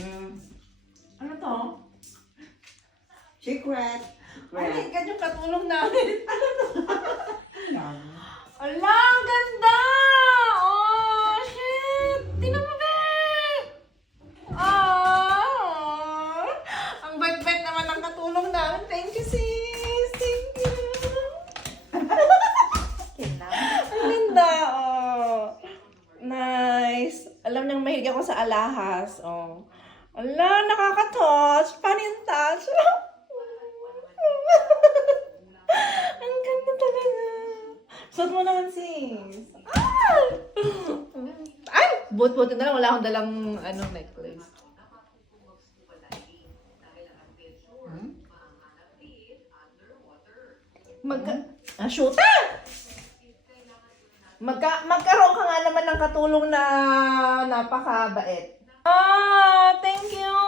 Mm. Ano to? Secret. Ay, Secret. ganyan katulong namin. Ala, ang ganda! Oh, shit! Tinan mo, be! Ah! Ang bait-bait naman ng katulong namin. Thank you, sis! Thank you! Ang ganda, oh. Nice. Alam nang mahilig ako sa alahas, oh. Ala, nakaka-touch. Paano yung touch? Ang ganda talaga. Suot mo naman, sis. Ah! Ay! Buot-buot na lang. Wala akong dalang ano, necklace. Hmm? Magka... Ah, shoota! Magka, magkaroon ka nga naman ng katulong na napakabait. Ah, thank you!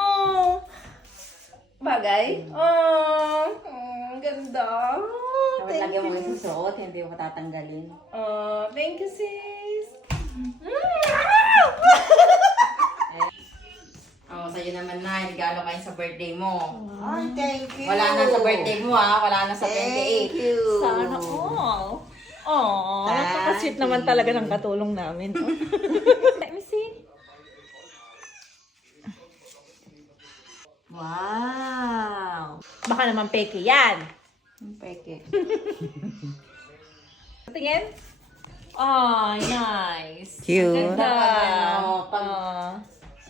Bagay? Oh, ang ganda. Dapat Thank lagyan mo you. yung susuot, hindi mo tatanggalin. Oh, thank you, sis. Oh, sa'yo naman na, regalo kayo sa birthday mo. Ay, thank you. Wala na sa birthday mo ha, wala na sa 28. Thank you. Sana all. Oh, Thank napaka-sweet naman talaga ng katulong namin. Wow! Baka naman peke yan. Ang peke. Tingin? Ay, nice. Cute. Ang Ganda. Pag ano, pag- Ah,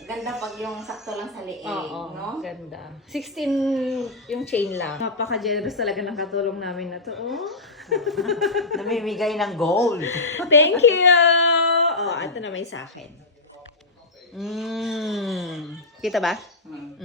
Ganda pag yung sakto lang sa liig, Oo, no? ganda. 16 yung chain lang. Napaka-generous talaga ng katulong namin na to. Oh. Namimigay ng gold. Thank you! Oh, ito na may sa akin. Mmm. Kita ba? Hmm.